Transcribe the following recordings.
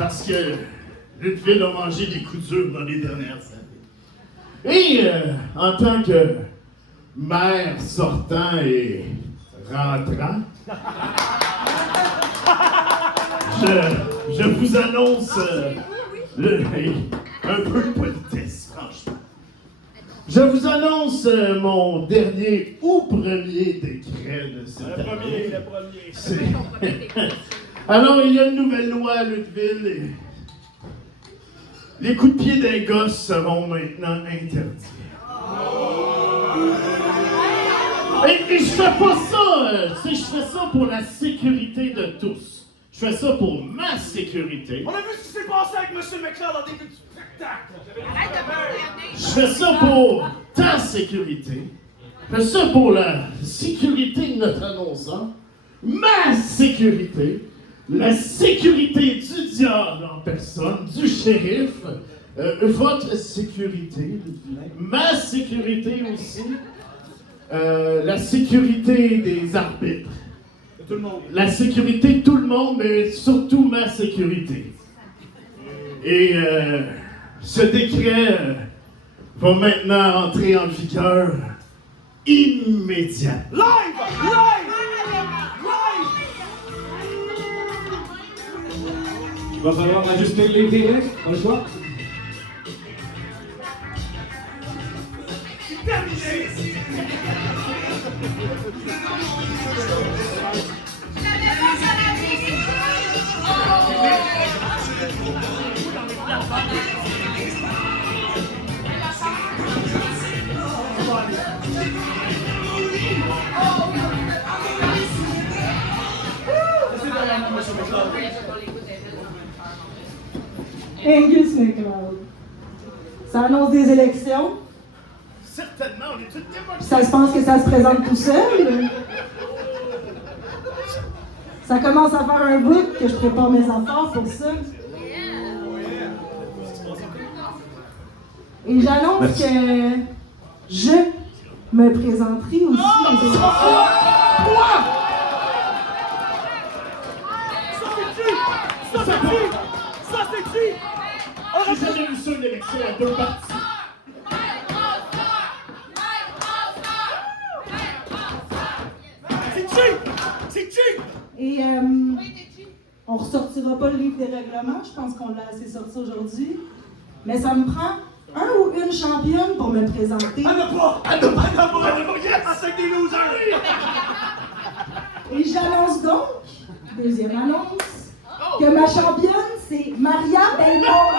parce que Lutteville a mangé des coups durs dans les dernières années. Et en tant que maire sortant et rentrant, je vous annonce un peu de politesse, franchement. Je vous annonce mon dernier ou premier décret de cette année. Le premier. Alors, il y a une nouvelle loi à Lutteville et les coups de pied des gosses seront maintenant interdits. Et je fais pas ça, je fais ça pour la sécurité de tous. Je fais ça pour ma sécurité. On a vu ce qui s'est passé avec M. McClure au début du spectacle. Arrête de me Je fais ça pour ta sécurité. Je fais ça pour la sécurité de notre annonceur. Ma sécurité. La sécurité du diable en personne, du shérif. Votre sécurité. Ma sécurité aussi. La sécurité des arbitres. Tout le monde. La sécurité de tout le monde, mais surtout ma sécurité. Et ce décret va maintenant entrer en vigueur immédiatement. Live! Il va falloir ajuster les délais, pas le choix. Angus McLeod. Ça annonce des élections. Certainement, on est tous démocrates. Ça se pense que ça se présente tout seul. Ça commence à faire un bout que je prépare mes affaires pour ça. Et j'annonce que je me présenterai aussi aux élections. J'ai jamais vu ça, une élection à deux partis. C'est cheap! Et on ressortira pas le livre des règlements, je pense qu'on l'a assez sorti aujourd'hui. Mais ça me prend un ou une championne pour me présenter. Yes! Avec des losers! Et j'annonce donc, deuxième annonce, que ma championne, c'est Maria Belmont.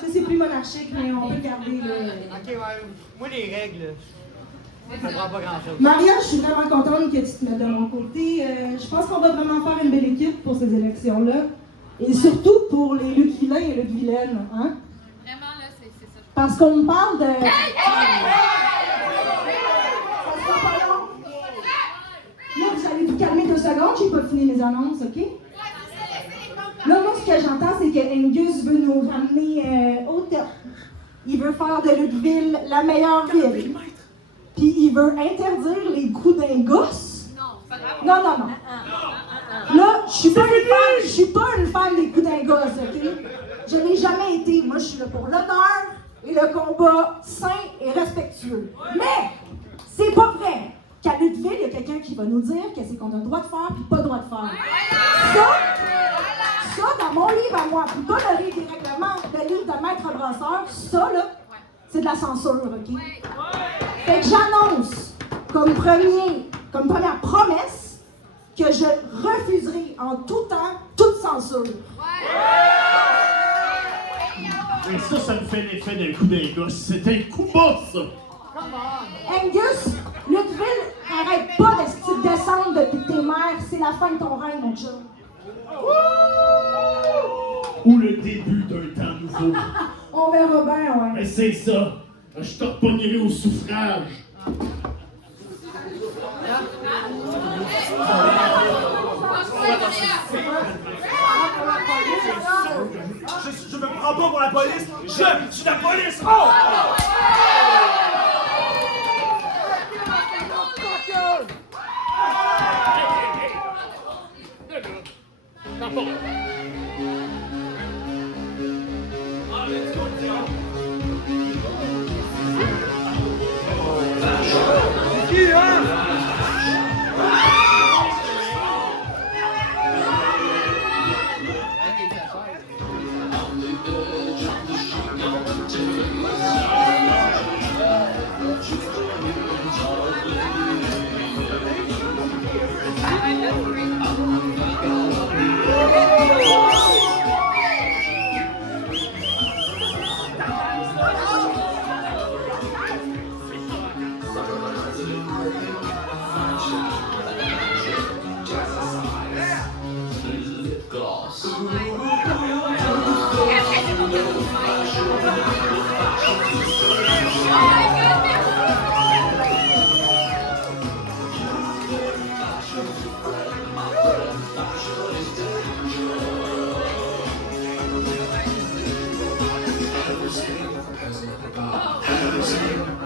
Ça, c'est plus monarchique, mais on peut garder le... Ok, ouais. Moi, les règles, ça prend pas grand-chose. Maria, je suis vraiment contente que tu te mettes de mon côté. Je pense qu'on va vraiment faire une belle équipe pour ces élections-là. Et surtout pour les Luc-Vilain et Luc-Vilaine, hein? Vraiment, là, c'est ça. Parce qu'on parle de... Ça sera pas long. Là, vous allez vous calmer 2 secondes, j'ai pas fini mes annonces, OK? Là, moi, ce que j'entends, c'est que Angus veut nous ramener au top. Il veut faire de Lutteville la meilleure ville. Puis il veut interdire les coups d'un gosse. Non. Là, je suis pas une fan des coups d'un gosse, OK? Je n'ai jamais été. Moi, je suis là pour l'honneur et le combat sain et respectueux. Mais, c'est pas vrai qu'à Lutteville, il y a quelqu'un qui va nous dire qu'est-ce qu'on a le droit de faire et pas le droit de faire. Ça, dans mon livre à moi, puis pas le livre des règlements, le livre de Maître Brasseur, ça, là, c'est de la censure, OK? Fait que j'annonce comme première promesse que je refuserai en tout temps toute censure. Et ça me fait l'effet d'un coup d'un gosse. C'est un coup bas, ça! Angus, Lutteville, arrête pas de descendre depuis tes mères, c'est la fin de ton règne, mon chum. Ou le début d'un temps nouveau. On verra bien, ouais. Mais c'est ça. Je te repognerai au suffrage. Je me prends pas pour la police, je suis la police! Oh!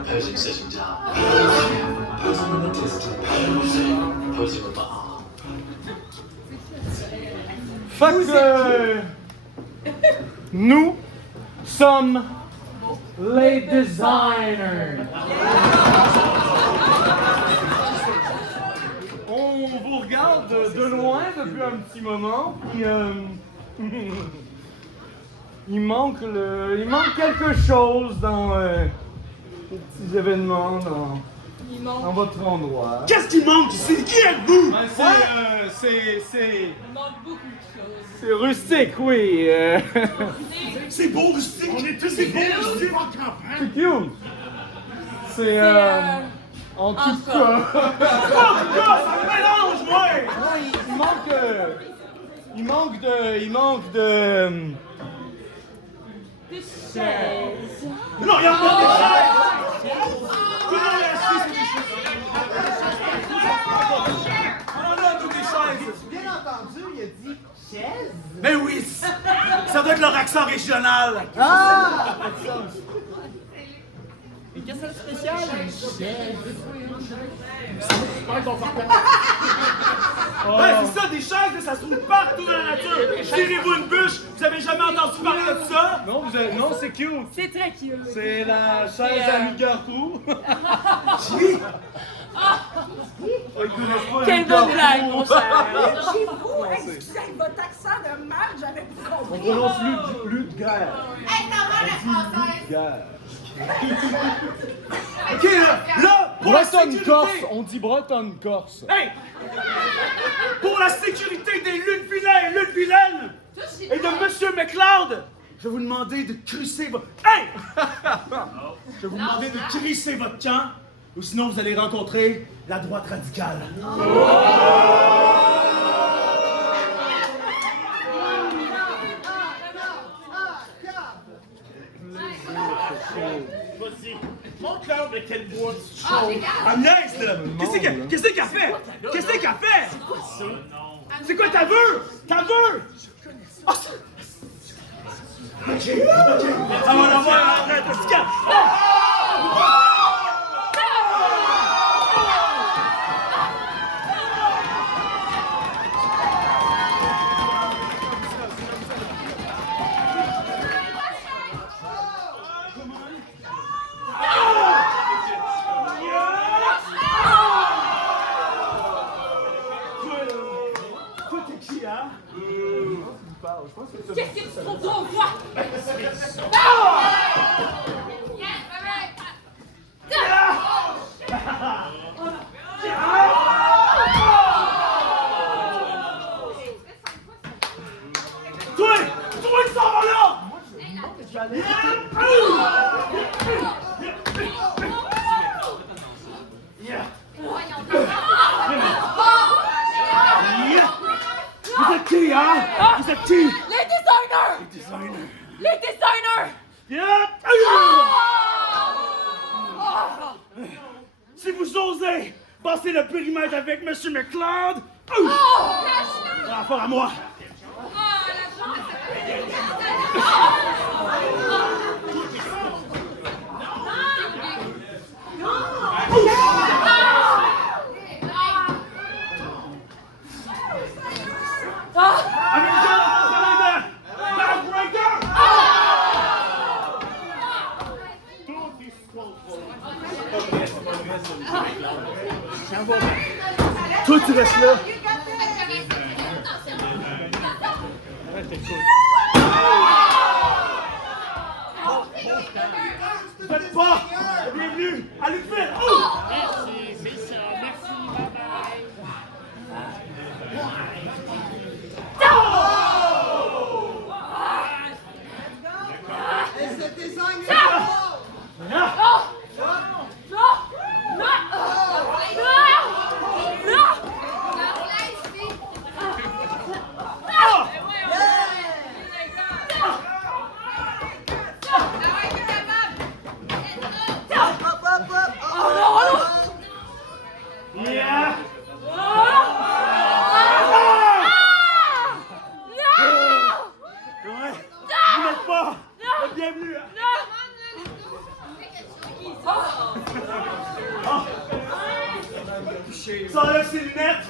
Proposing sitting down. Proposing in the distance. Proposing with my arm. Fait que nous sommes les designers. On vous regarde de loin depuis un petit moment, puis il manque quelque chose dans les petits événements dans votre endroit. Qu'est-ce qui manque ici? Qui êtes-vous? C'est rustique, oui. C'est beau rustique! On est tous des beaux rustiques en campagne! C'est cute. C'est en tout cas. Oh gars, ça me mélange, moi! Non, il manque de chaises. Non, il y a pas de chaises! Tout le monde est assis sur des chaises! Non, toutes des chaises! Bien entendu, il a dit chaise. Ben oui! Ça doit être leur accent régional! Ah! Et qu'est-ce que c'est spécial? Une chaise. Ouais, c'est ça, des chaises, ça se trouve partout dans la nature! Tirez-vous une bûche! Vous avez jamais entendu parler de ça? Non, non, c'est cute. C'est très cute. C'est la chaise à mi-garou. Quelle bonne blague, mon cher. Chez vous, excusez, avec votre accent de marde, j'avais pas On compris. prononce plus de guerre. Hey, ça va, la française? Guerre. Ok, là, pour la Bretonne sécurité! Corse, on dit Bretonne Corse. Hey! Pour la sécurité des luttes vilaines et luttes vilaines et de Monsieur McLeod, je vais vous demander de crisser votre... Hey! Je vais vous demander de crisser votre camp, ou sinon vous allez rencontrer la droite radicale. Vas-y, montre-leur de quel bois tu Ah, chauffes. regarde. Agnès, là! Qu'est-ce qu'elle fait? Qu'est-ce qu'elle fait? C'est quoi ta vœu? Ta vœu? Ah, ok. Ça va l'avoir, arrête, est-ce que... Toi, t'es qui, hein? Qu'est-ce que tu trouves drôle, toi? Toi, il s'en va là! Vous êtes qui, hein? Vous êtes qui? Les designers! Designer. Les designers! Si vous osez passer le périmètre avec Monsieur McLeod, Par rapport à moi. Toi, tu restes là. Faites pas! Bienvenue à l'Ukraine! Merci, c'est ça. Merci, bye-bye. Et c'est design Yeah! Ouais! Vous n'êtes pas le bienvenu! Ça enlève ses lunettes!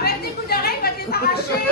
Avec des coups d'oreille, va te les arracher!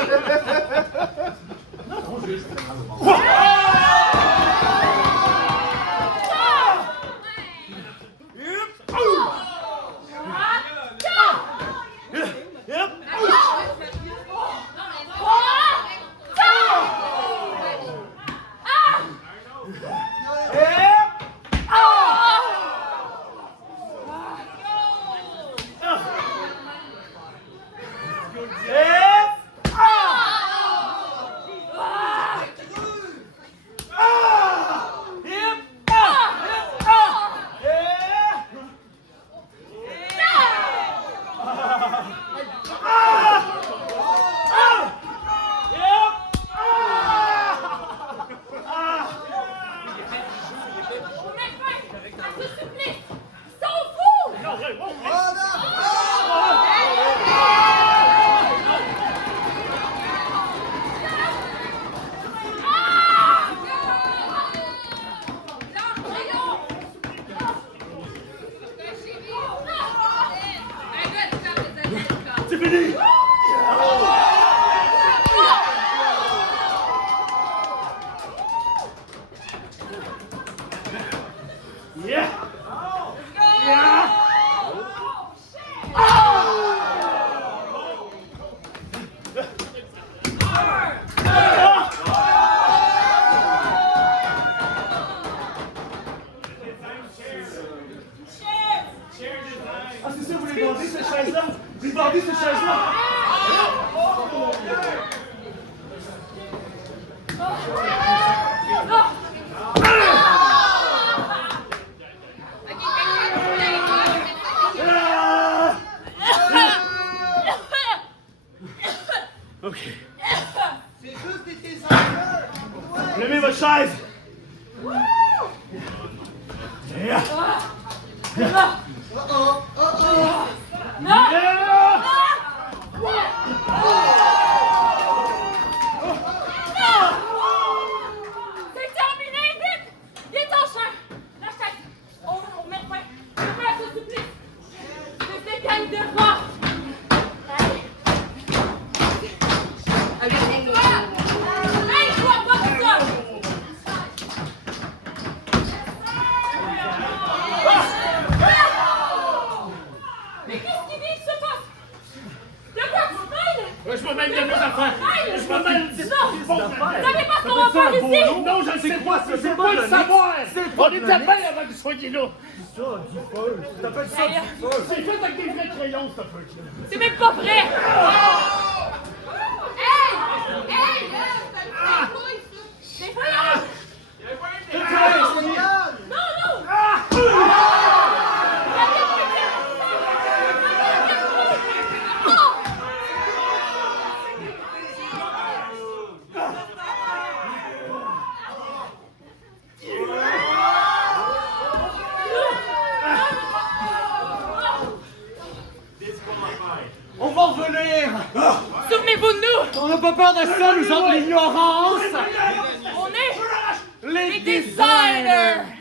C'est fini! Yeah! Yeah! Ah, c'est ça, vous voulez garder cette chaise-là? Vous voulez garder cette chaise-là? OK. C'est juste des designers! Levez votre chaise! Yeah! C'est terminé, vite! Détache-le! Lâche ta... On met fin. Fais à ce supplice! C'est des gangs de rats! Allez-toi! Allez-toi, pas de ça! Mais qu'est-ce qui se passe? De quoi tu parles? Je me mêle de mes affaires. Je me mêle de Vous savez pas ce qu'on va faire ici? Non, je ne sais pas. Je veux pas le savoir. On était bien avant que vous soyez là. Ça, du feu! T'appelles ça du feu! C'est fait avec des vrais crayons, ce feu. C'est même pas vrai! Hey! Hey! C'est vrai! Non, non! pas revenir. Souvenez-vous de nous! On n'a pas peur de ça, nous autres, l'ignorance. On est Les les designers!